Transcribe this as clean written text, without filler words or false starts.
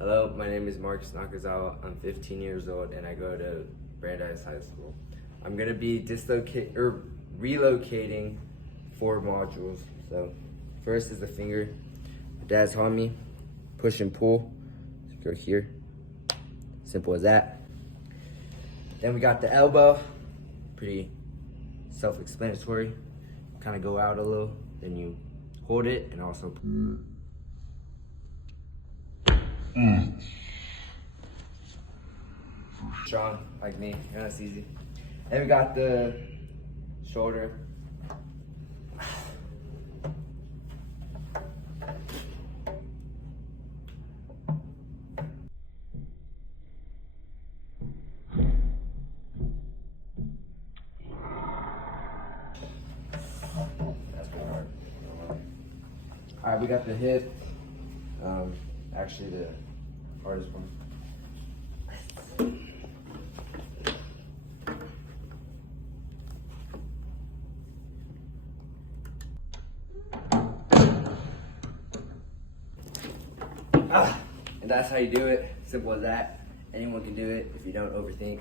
Hello, my name is Marcus Nakazawa. I'm 15 years old and I go to Brandeis High School. I'm gonna be relocating 4 modules. So first is the finger. My dad's taught me, push and pull. So go here, simple as that. Then we got the elbow, pretty self-explanatory. Kind of go out a little, then you hold it and also strong like me, that's easy. Then we got the shoulder. That's pretty hard. All right, we got the hip. Actually the hardest one. And that's how you do it. Simple as that. Anyone can do it if you don't overthink.